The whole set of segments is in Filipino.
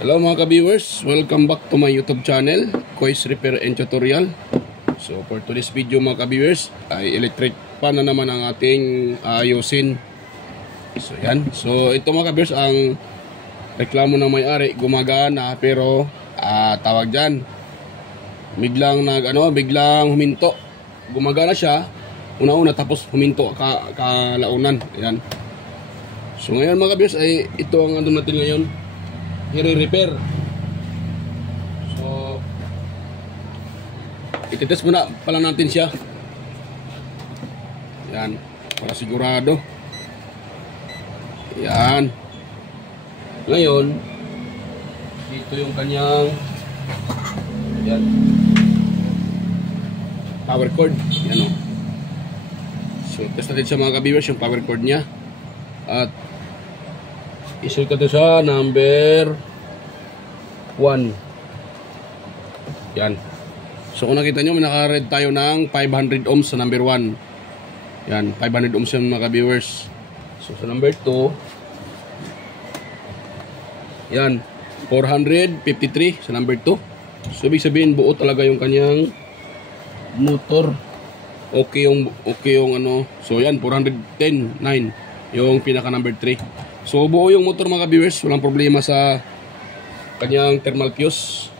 Hello mga ka-viewers, welcome back to my YouTube channel, Kois Repair and Tutorial. So for today's video mga ka-viewers, ay electric pan na naman ang ating ayusin. So yan, so ito mga ka-viewers ang reklamo ng may-ari, gumagana pero tawag dyan, biglang biglang huminto. Gumagana siya una-una tapos huminto kalaunan. Yan. So ngayon mga ka-viewers ay ito ang ano natin ngayon, i-repair. So ititest muna pala natin siya. Yan, para sigurado. Yan. Ngayon dito yung kanyang yan, power cord. Yan o. So test natin siya mga ka-viewers, yung power cord nya. At isul ko ito sa number 1. Yan. So kung nakita nyo, naka-red tayo ng 500 ohms sa number 1. Yan, 500 ohms yung mga viewers. So sa number 2, yan, 453 sa number 2. So ibig sabihin buo talaga yung kanyang motor. Okay yung ano. So yan, 410.9 yung pinaka number 3. So buo yung motor mga viewers, walang problema sa kanyang thermal fuse.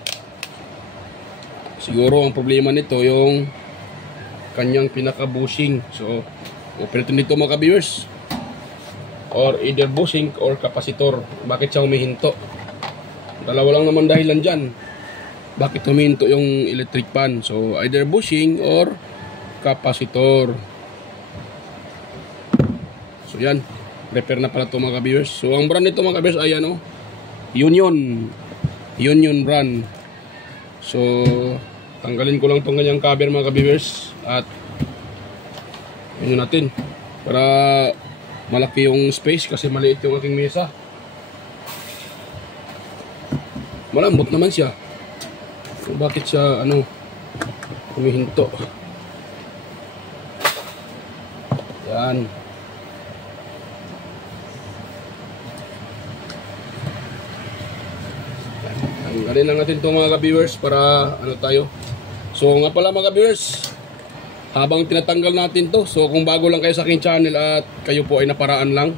Siguro ang problema nito yung kanyang pinaka bushing. So open natin dito mga viewers, or either bushing or capacitor. Bakit siya humihinto? Dalawa lang naman dahilan dyan bakit humihinto yung electric pan. So either bushing or capacitor. So yan, repair na pala ito mga ka-viewers. So ang brand nito mga ka-viewers ay ano, Union brand. So tanggalin ko lang itong ganyang cover mga ka-viewers at yun natin para malaki yung space kasi maliit yung aking mesa. Malambot naman siya. So bakit siya ano humihinto? Yan. Tanggalin lang natin itong mga ka-viewers para ano tayo. So nga pala mga ka-viewers, habang tinatanggal natin to, so kung bago lang kayo sa aking channel at kayo po ay naparaan lang,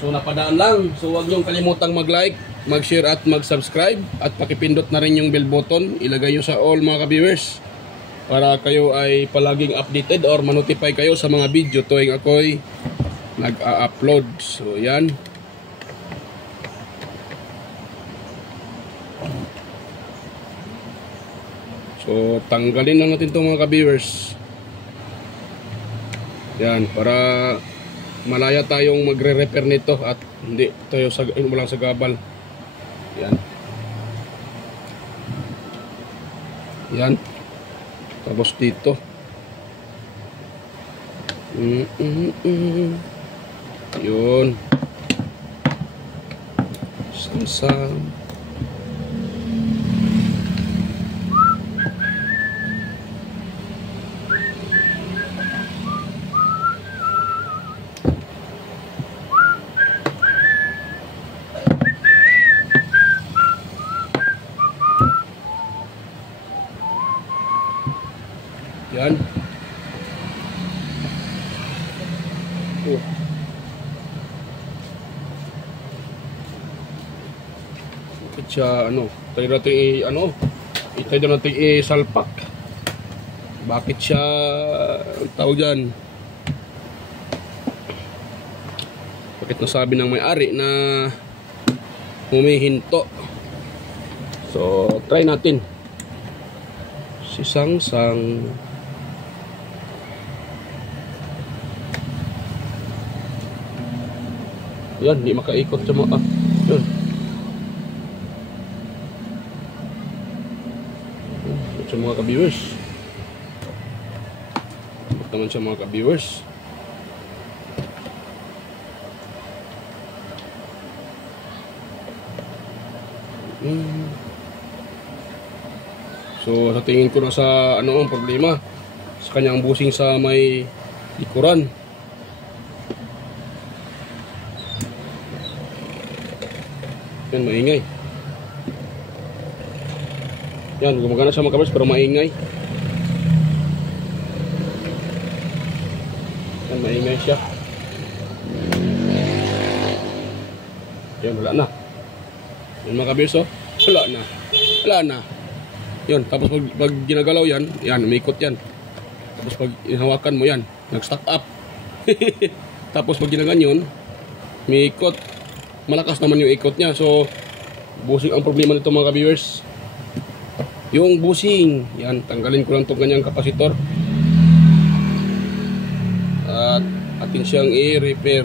so napadaan lang, so huwag niyong kalimutang mag-like, mag-share at mag-subscribe at pakipindot na rin yung bell button, ilagay nyo sa all mga ka-viewers para kayo ay palaging updated or manotify kayo sa mga video tuwing ako'y nag-upload. So yan. So tanggalin lang natin itong mga ka-viewers. Yan, para malaya tayong magre-repair nito at hindi tayo walang sagabal. Yan. Yan. Tapos dito. Yun. Samsam. Yan. Bakit siya ano? Tayo natin tayo natin isalpak. Bakit siya tawag dyan? Bakit nasabi ng may-ari na humihinto? So try natin. Si Sangsang. Yan, hindi makaikot sa mga yun. Sa mga ka-viewers. Bakit naman sa mga ka-viewers? So sa tingin ko na sa ano ang problema sa kanyang busing sa may likuran. Yan, maingay. Yan, gumagana siya mga kabers pero maingay. Yan, maingay siya. Yan, wala na. Yan mga kabers, oh. Wala na. Wala na. Yun, tapos pag ginagalaw yan, yan, umikot yan. Tapos pag inahawakan mo yan, nag-stack up. Tapos pag ginaganyon, umikot. Malakas naman yung ikot niya. So, busing ang problema nito mga viewers. Yung busing, yan, tanggalin ko lang itong kanyang kapasitor. At atin siyang i-repair.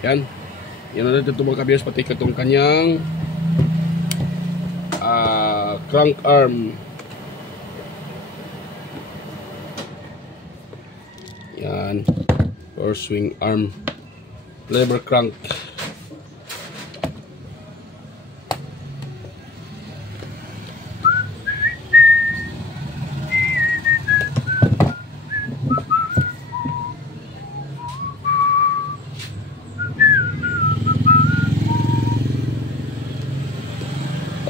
Yan. Yan na natin ito mga kabiyers, pati itong kanyang crank arm. Yan. Or swing arm. Lever crank.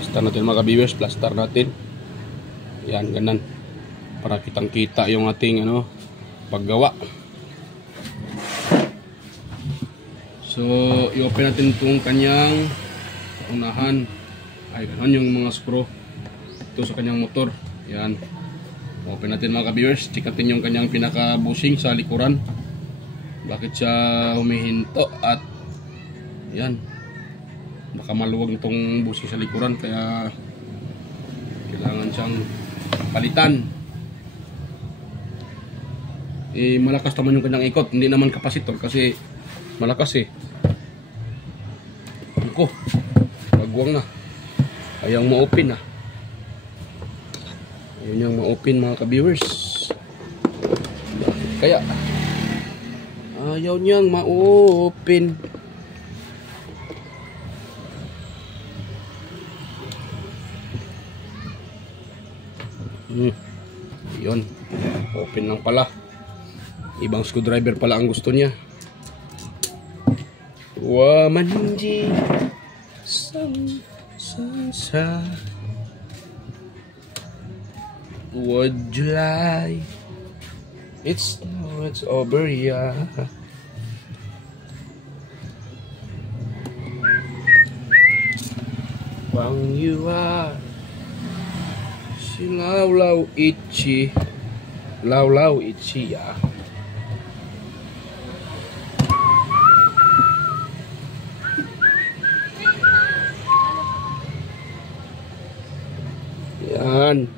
Plaster natin mga viewers, plaster natin. Yan, ganan. Para kitang-kita yung ating paggawa. So, i-open natin itong kanyang unahan. Ay, ganon yung mga screw. Ito sa kanyang motor. Yan. Open natin mga viewers. Check natin yung kanyang pinaka-bushing sa likuran. Bakit siya humihinto at yan. Baka maluwag itong bushing sa likuran kaya kailangan siyang palitan. Malakas naman yung kanyang ikot, hindi naman kapasitor kasi malakas ako, magwang na, ayang ma-open na. Ayun yung ma-open mga ka-viewers. Kaya ayaw niyang ma-open. Yun, open lang pala. Ibang screwdriver pala ang gusto niya. Wamanji sa would you lie? It's over, yeah. Wang you are Law itchy ya. Yan.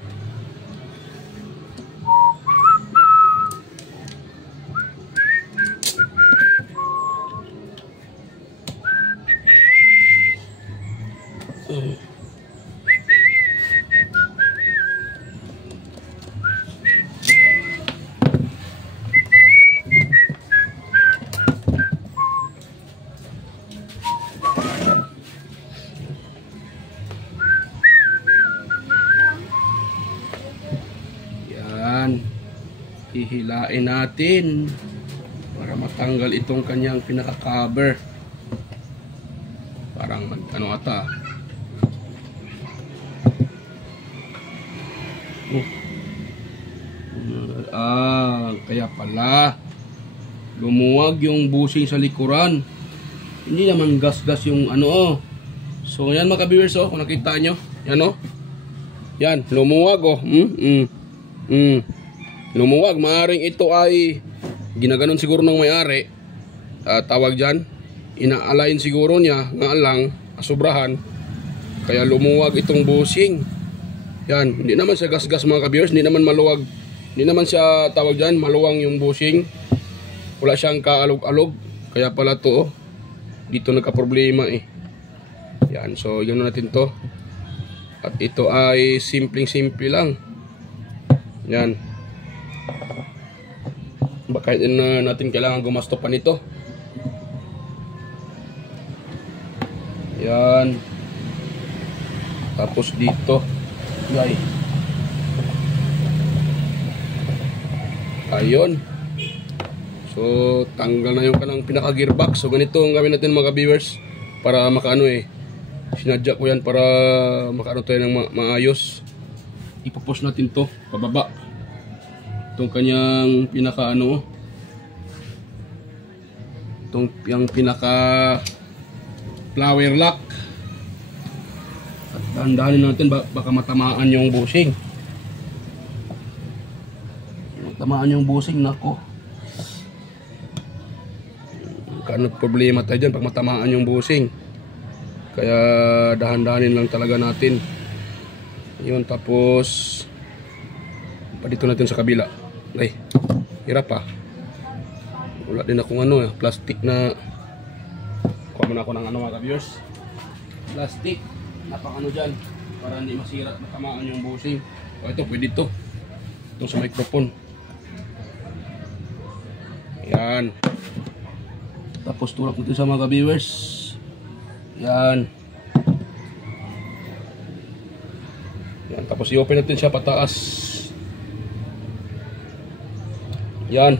Hihilain natin para matanggal itong kanyang pinaka-cover. Parang ata. Kaya pala lumuwag yung bushing sa likuran. Hindi naman gas-gas yung So yan mga ka-viewers, kung nakita nyo, yan yan, lumuwag lumuwag. Maaring ito ay ginaganon siguro ng may-ari. Tawag dyan, ina-align siguro niya nga lang, sobrahan, kaya lumuwag itong bushing. Yan, hindi naman siya gas-gas mga ka-viewers, hindi naman maluwag Hindi naman siya tawag dyan, maluwang yung bushing. Wala siyang kaalog-alog. Kaya pala to, oh, dito nagka-problema eh. Yan, so ganoon natin to. At ito ay simpleng-simple lang. Yan. Baka natin kailangan gumasto pa nito. Yan. Tapos dito, guys. Ayun. So, tanggal na yung kanang pinaka gearbox. So, ganito ang gawin natin mga viewers. Para makaano eh. Sinadya ko yan para makaano tayo ng maayos. Ipopost natin to pababa. Itong kanyang pinaka ano. Itong yung pinaka flower lock. At dahan-dahanin natin baka matamaan yung bushing. Tamaan yung busing, nako. Kano problema tayo dyan pag matamaan yung busing. Kaya dahan-dahanin lang talaga natin. Yun, tapos pa dito natin sa kabila. Ay, hirap pa. Wala din akong ano, plastic na. Kuha muna ako ng ano mga viewers. Plastic, napang ano dyan para hindi masira at matamaan yung busing. O ito, pwede ito. Ito sa microphone. Yan. Tapos tulak natin sa mga viewers. Yan. Yan. Tapos i-open natin siya pataas. Yan.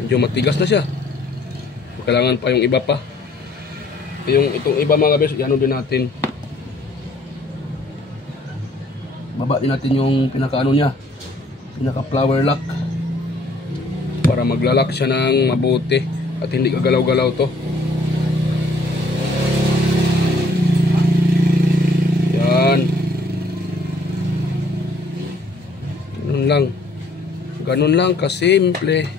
Medyo matigas na siya. Kailangan pa yung iba pa. Itong iba mga viewers, yan din natin. Baba din natin yung pinaka-ano niya. Pinaka-flower lock. Para maglalak siya ng mabuti at hindi kagalaw-galaw to. Yan. Ganun lang. Ganun lang kasimple.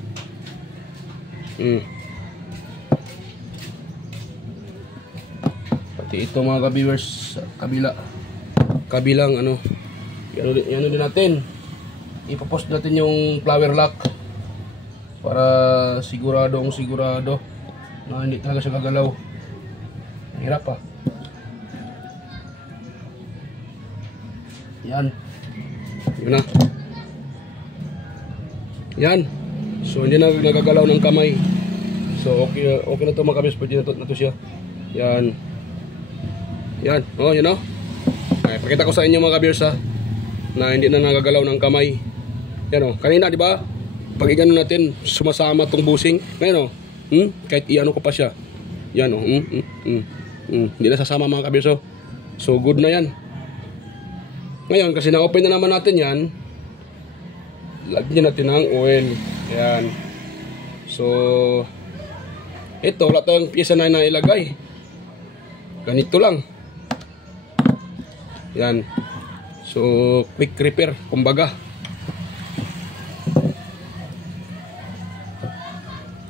Pati ito mga ka-viewers, kabilang ano. Yan din natin. Ipopost natin yung flower lock. Para sigurado na hindi talaga siya gagalaw. Hirap pa. Yan. Yun na. Yan. So hindi na nagagalaw ng kamay. So okay na to mga kabis. Pwede na to siya. Yan. Yan. Oh, yun o. Okay, pakita ko sa inyo mga kabis ha. Na hindi na nagagalaw ng kamay. Yan o. Kanina di ba? Pag igano natin, sumasama tong busing. Ngayon o, kahit iano ko pa siya. Yan o, hindi na sasama mga kabiso. So good na yan. Ngayon, kasi na-open na naman natin yan, lagyan natin ng oil. Yan. So, ito, wala tayong pyesa na ilagay. Ganito lang. Yan. So, quick repair, kumbaga.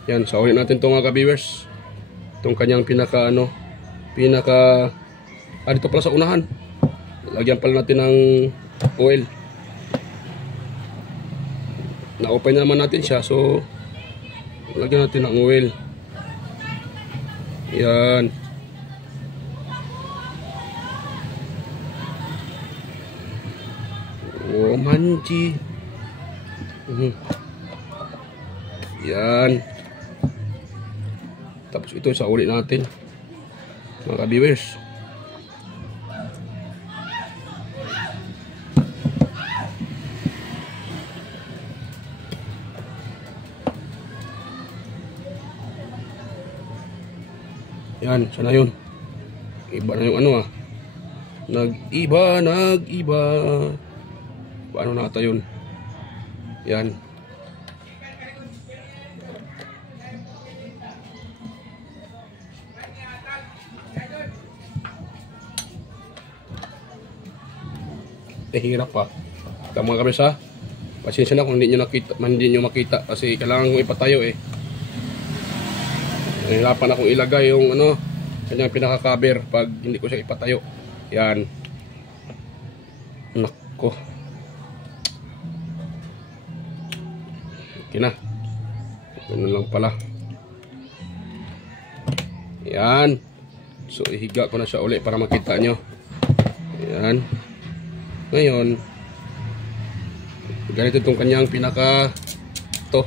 Yan, sauhin natin ito mga ka-viewers. Itong kanyang pinaka dito pala sa unahan. Lagyan pala natin ng oil. Na-open naman natin siya, so lagyan natin ng oil. Yan. Oh, manji. Yan. Tapos ito sa ulit natin mga ka-viewers. Yan, sana yun. Iba na yung ano Nag-iba. Paano nata yun? Yan. Hirap pa. Mga kabis ha. Pasensya na kung hindi nyo makita kasi kailangan kong ipatayo eh. Nahirapan akong ilagay yung kanyang pinaka-cover pag hindi ko siya ipatayo. Yan. Nako. Okay na. Ganun lang pala. Yan. So ihiga ko na siya uli para makita nyo. Yan. Ngayon, ganito itong kanyang pinaka to.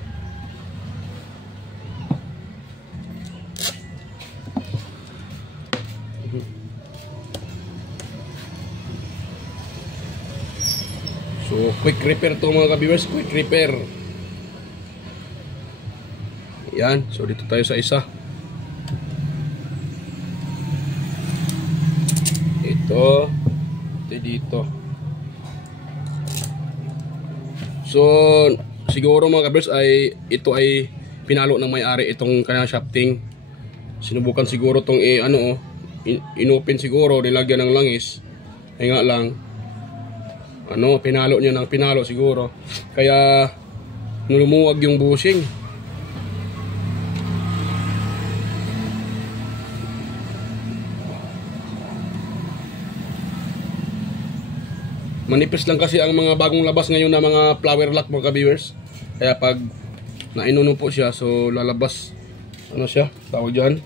So quick repair to mga ka-viewers, quick repair. Yan, so dito tayo sa isa. Ito dito. So siguro mga ka-viewers ay ito ay pinalo ng may-ari itong kanyang shafting. Sinubukan siguro tong inopen siguro, nilagyan ng langis. Ay nga lang pinalo niya ng pinalo siguro. Kaya lumuwag yung bushing. Manipis lang kasi ang mga bagong labas ngayon na mga flower lock mga ka-viewers. Kaya pag nainuno po siya, so lalabas siya, tawag dyan,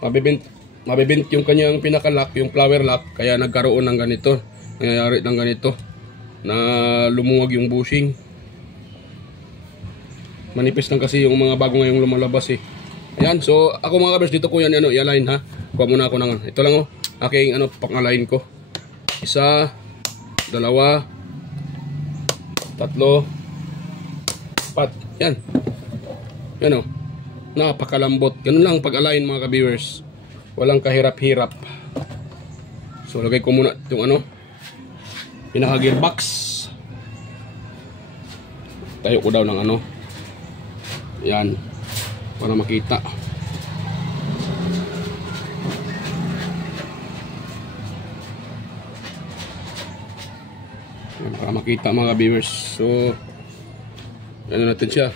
mabibint yung kanyang pinaka-lock, yung flower lock. Kaya nagkaroon ng ganito, nangyayari ng ganito na lumuwag yung bushing. Manipis lang kasi yung mga bago ngayong lumalabas eh. Ayan, so ako mga ka-viewers, dito ko yan i-align ha. Kuha muna ako ng ito lang aking pang-align ko. Isa, dalawa, tatlo, apat. Yan. Yan napakalambot. Ganun lang pag-align mga ka-viewers. Walang kahirap-hirap. So lagay ko muna yung pinaka-gearbox. Tayo ko daw ng yan. Para makita. Para makita mga viewers. So ano natin siya,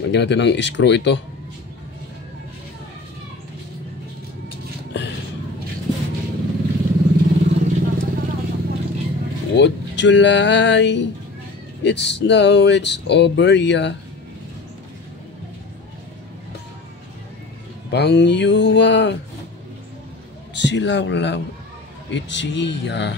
lagyan natin ng screw ito. Would you lie? It's now it's over ya. Bang yuwa silaw-law it's iya.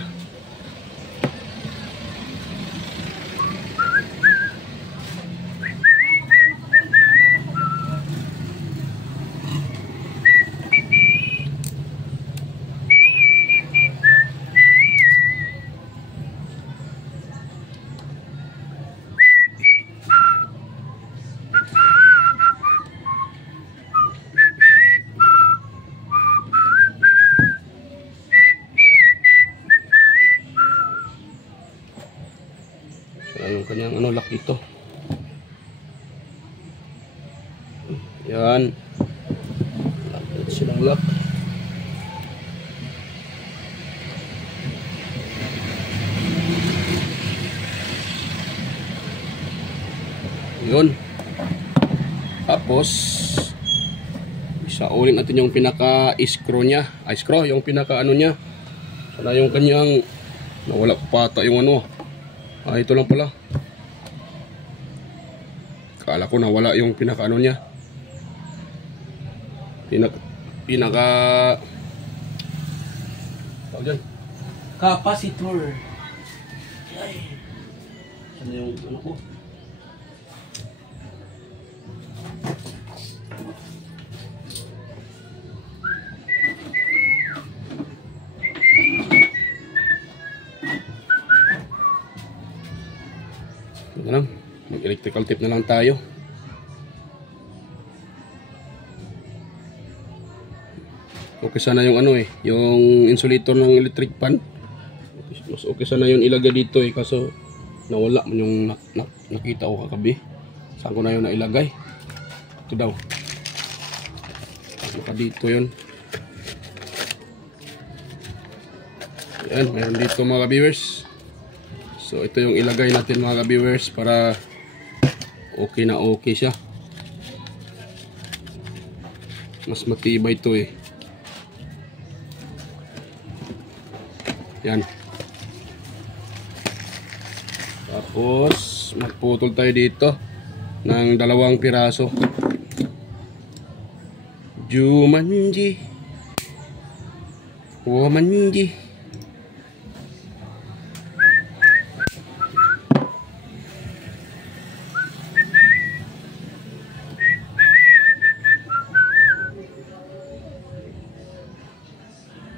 Yung kanyang lock dito. Yan. Ito silang lock. Yun. Tapos isaulin natin yung pinaka-screw niya. Screw, yung pinaka niya. Sana yung kanyang nawala pata yung ito lang pala. Kala ko nawala yung pinaka niya. Pinaka tawag dyan, capacitor. Ay. Ano yung ko? Mag-electrical tape na lang tayo. Okay sana yung yung insulator ng electric fan. Mas okay sana yun ilagay dito kaso nawala man yung nakita ko kagabi. Saan ko na yun nailagay? Ito daw. Baka dito yun. Yan, meron dito mga viewers. So ito yung ilagay natin mga viewers para okay na okay siya. Mas matibay ito Yan. Tapos magputol tayo dito ng 2 piraso. Jumanji, Womanji.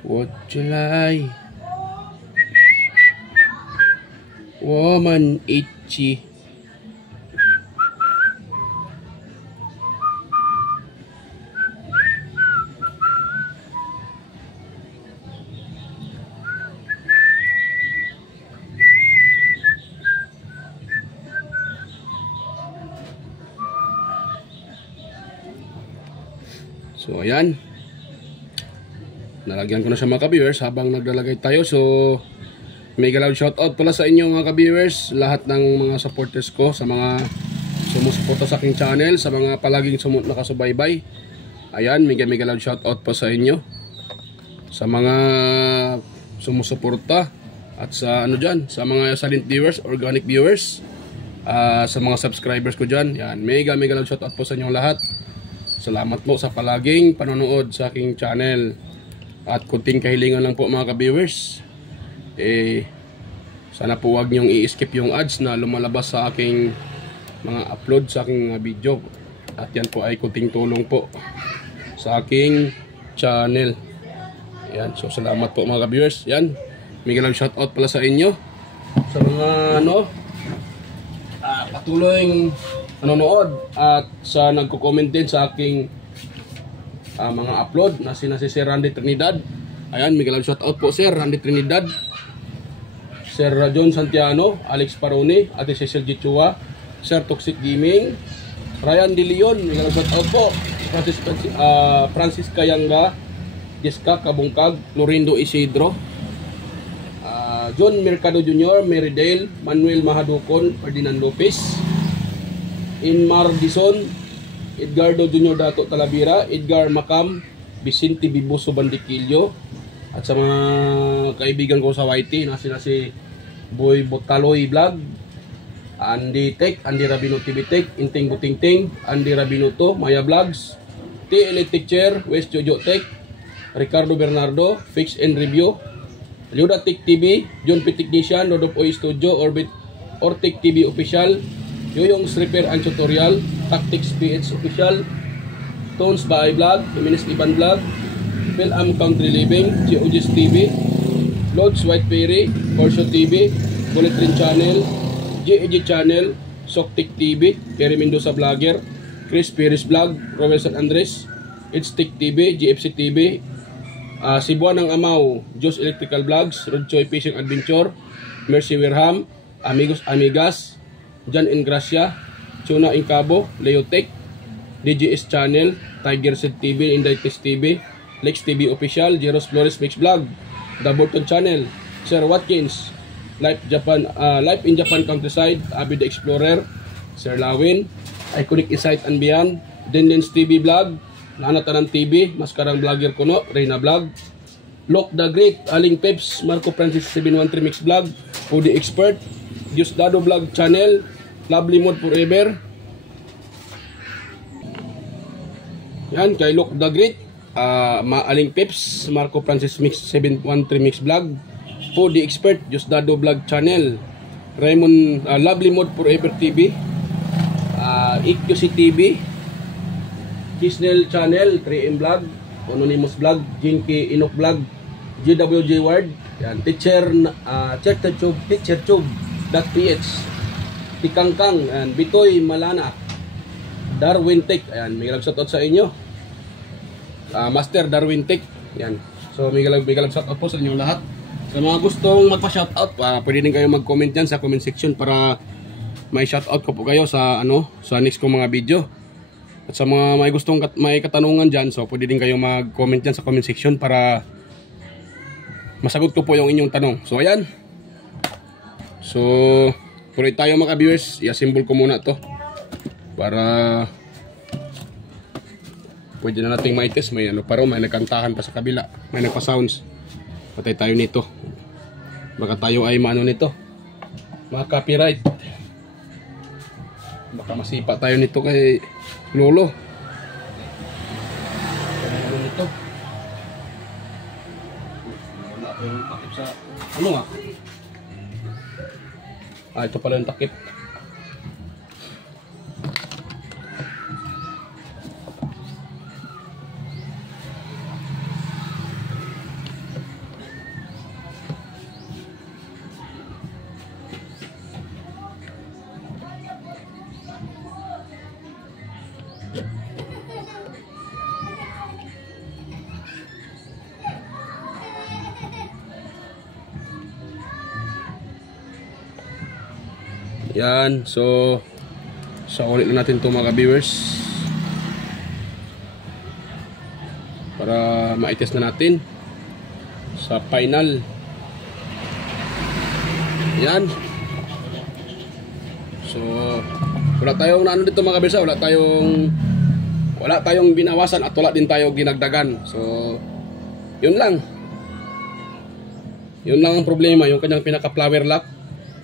What July, Woman Itchy. So ayan, nalagyan ko na siya mga ka-viewers habang naglalagay tayo. So mega loud shoutout pala sa inyo mga ka-viewers, lahat ng mga supporters ko, sa mga sumusuporta sa aking channel, sa mga palaging nakasubaybay. Ayan, mega loud shoutout po sa inyo, sa mga sumusuporta, at sa ano dyan, sa mga silent viewers, organic viewers, sa mga subscribers ko dyan. Yan, mega loud shoutout po sa inyong lahat. Salamat po sa palaging panonood sa aking channel. At kunting kahilingan lang po mga ka-viewers, sana po wag niyong i-skip yung ads na lumalabas sa aking mga upload sa aking video. At yan po ay kunting tulong po sa aking channel. Yan, so salamat po mga ka-viewers. Yan, may galang shoutout pala sa inyo, sa mga patuloy nanonood at sa nagko-comment din sa aking mga upload na si Sir Randy Trinidad. Ayan, may galang shoutout po Sir Randy Trinidad, Sir John Santiano, Alex Paroni, Ate Cecil Gichua, Sir Toxic Gaming, Ryan De Leon, may galang shoutout po, Francis Kayanga, Jessica Kabungkag, Lorindo Isidro, John Mercado Jr., Mary Dale, Manuel Mahadukon, Ferdinand Lopez, Inmar Dison, Edgardo Jr. Dato Talavera, Edgar Macam, Vicente Bibuso Bandiquillo, at sa mga kaibigan ko sa YT na sila si Boy Botaloy Vlog, Andy Tech, Andy Rabino TV Tech, Inting Butingting, Andy Rabinuto, Maya Vlogs, TL Teacher, West Jojo Tech, Ricardo Bernardo, Fix and Review, Luda Tech TV, John P. Technician, Lord of Oy Studio, Orbit, Ortec TV Official, Yoyong's Repair and Tutorial, Tactics PH Official, Tones by Vlog, Feminist Iban Vlog, Phil Am Country Living, GOG's TV, Lodge White Berry, Porsche TV, Bullet Train Channel, GEG Channel, Soktik TV, Kerry Mendoza Vlogger, Chris Perez Vlog, Roel San Andres, It's Tech TV, GFC TV, Cebuan ng Amaw, Joss Electrical Vlogs, Rod Choi Fishing Adventure, Mercy Wirham, Amigos Amigas, Jan Ingracia, Chuna Incabo, Leotech, DGS Channel, Tiger Seed TV, Indaites TV, Lex TV Official, Jeros Flores Mix Vlog, The Burton Channel, Sir Watkins, Life in Japan Countryside, Abby the Explorer, Sir Lawin, Iconic Insight and Beyond, Denlens TV Vlog, Nanatanan TV, Maskarang Vlogger Kuno, Reyna Vlog, Lock the Great, Aling Peps, Marco Francis 713 Mix Vlog, Foodie Expert, Diosdado Vlog Channel, Lovely Mode Forever. Yan, kay Lock the Great, Aling Peps, Marco Francis Mix 713 Mix Vlog, Foodie Expert, Diosdado Vlog Channel, Raymond, Lovely Mode Forever TV, EQC TV, Kisnel Channel, 3M Vlog, Anonymous Vlog, Jinky Inok Vlog, GWJ Ward, yan, Teacher Tube.ph, Tikangkang, and Bitoy Malana, Darwin Tech, ayan, may shoutout sa inyo, Master Darwin Tech, yan. So may shoutout po sa inyong lahat. Sa mga gustong magpa-shoutout, pwede din kayo mag-comment dyan sa comment section para may shoutout ko po kayo sa sa next kong mga video. At sa mga may katanungan dyan, so pwede din kayo mag-comment dyan sa comment section para masagot ko po yung inyong tanong. So ayan. So pwede tayo mga viewers, i-assemble ko muna to para pwede na nating ma-test. May may nagkantahan pa sa kabila, may nagpa-sounds. Patay tayo nito, baka tayo ay maano nito, ma-copyright. Baka masipa tayo nito kay Lolo. Ano nito? Wala akong takip sa... Ano nga? Ito pala yung takip. Yan, so sa ulit na natin ito mga viewers para ma-test na natin sa final. Yan. So wala tayong ano dito mga kabisa, wala tayong binawasan at wala din tayo ginagdagan. So yun lang ang problema, yung kanyang pinaka flower lock.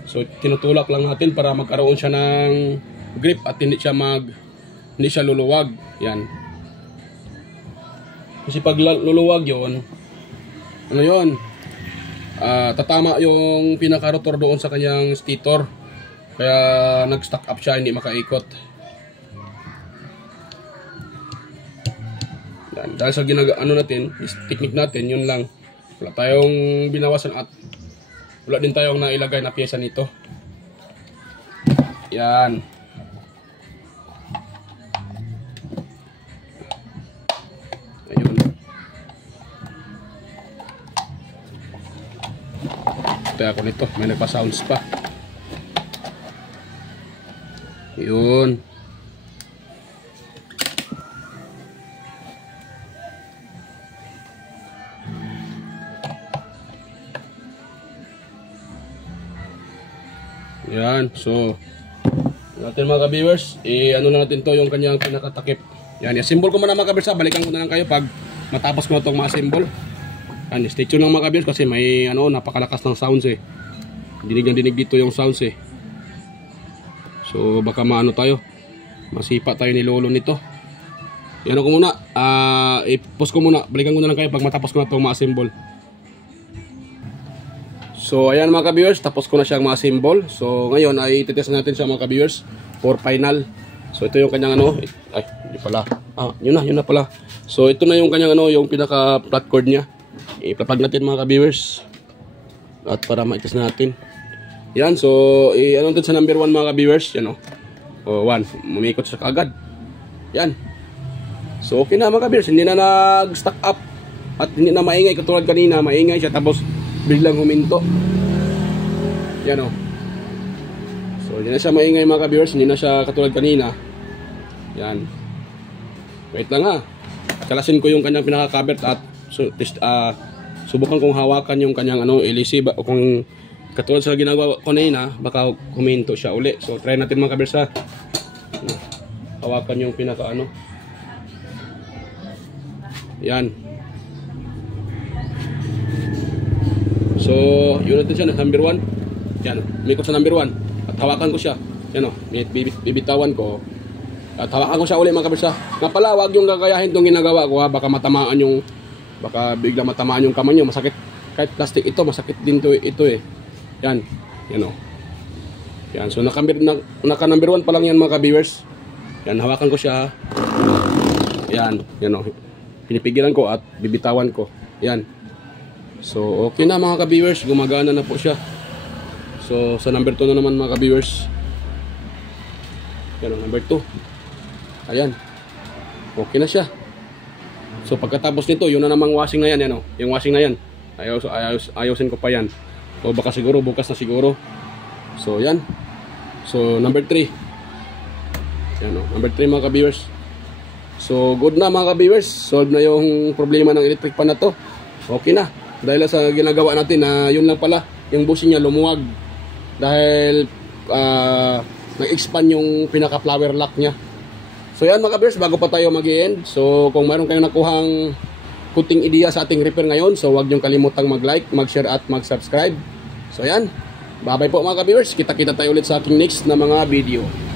So tinutulak lang natin para magkaroon siya ng grip at hindi siya luluwag. Yan. Kasi pag luluwag yon, ano yon? Tatama yung pinaka rotor doon sa kanyang stator. Kaya nag-stuck up siya, hindi makaikot. Yan. Dahil sa natin, technique natin, yun lang. Wala tayong binawasan at wala din tayong nailagay na pyesa nito. Yan. Ayun. Kaya ako nito, may nagpa-sounds pa. Yun. Yan, so natin mga ka-viewers, ano na natin to yung kanyang pinakatakip. Yan, i-assemble ko muna mga ka-viewers, balikan ko na lang kayo pag matapos ko na itong ma-assemble. Yan, stay tuned lang mga ka-viewers kasi may napakalakas ng sounds eh. Dinig dito yung sounds eh. So baka masipa tayo ni Lolo nito. Yan ako muna, i-pause ko muna, balikan ko na lang kayo pag matapos ko na itong ma-assemble. So ayan mga ka-viewers, tapos ko na siyang ma-assemble. So ngayon ay titest natin siya mga ka-viewers for final. So ito yung kanyang hindi pala. Yun na pala. So ito na yung kanyang yung pinaka flat cord niya. I-plug natin mga ka-viewers. At para ma-test natin. Yan, so ano natin sa number 1 mga ka-viewers, yan 1, umikot siya kaagad. Yan. So okay na mga ka-viewers, hindi na nag-stack up at hindi na maingay katulad kanina, maingay siya tapos biglang huminto. Yan So hindi na siya maingay mga ka-viewers, hindi na siya katulad kanina. Yan. Wait lang kalasin ko yung kanyang pinaka-cover at subukan kong hawakan yung kanyang LEC kung katulad sa ginagawa ko kanina, baka huminto siya uli. So try natin mga ka-viewers hawakan yung pinaka Yan. So, yun natin siya, number 1. Yan, umikot sa number 1. At hawakan ko siya. Yan bibitawan ko. At hawakan ko siya uli mga kabisa. Nga pala, wag yung gagayahin itong ginagawa ko Baka bigla matamaan yung kamay nyo. Masakit. Kahit plastic ito, masakit din ito eh. Yan. Yan, so naka number 1 pa lang yan mga ka-viewers. Yan, hawakan ko siya. Yan, pinipigilan ko at bibitawan ko. Yan. So, okay na mga ka-viewers, gumagana na po siya. So, sa number 2 na naman mga ka-viewers. Yan, number 2. Ayan. Okay na siya. So, pagkatapos nito, yun na namang washing na yan. Yung washing na yan. Ayusin ko pa yan. O baka siguro, bukas na siguro. So, yan. So, number 3. Yan number 3 mga ka-viewers. So, good na mga ka-viewers. Solve na yung problema ng electric pan na to. Okay na. Dahil sa ginagawa natin na yun lang pala, yung bushing niya lumuwag dahil nag-expand yung pinaka flower lock niya. So yan mga ka-viewers, bago pa tayo mag-end, so kung mayroon kayong nakuhang kunting ideya sa ating repair ngayon, so huwag niyong kalimutang mag-like, mag-share at mag-subscribe. So yan, Bye-bye po mga ka-viewers. Kita-kita tayo ulit sa aking next na mga video.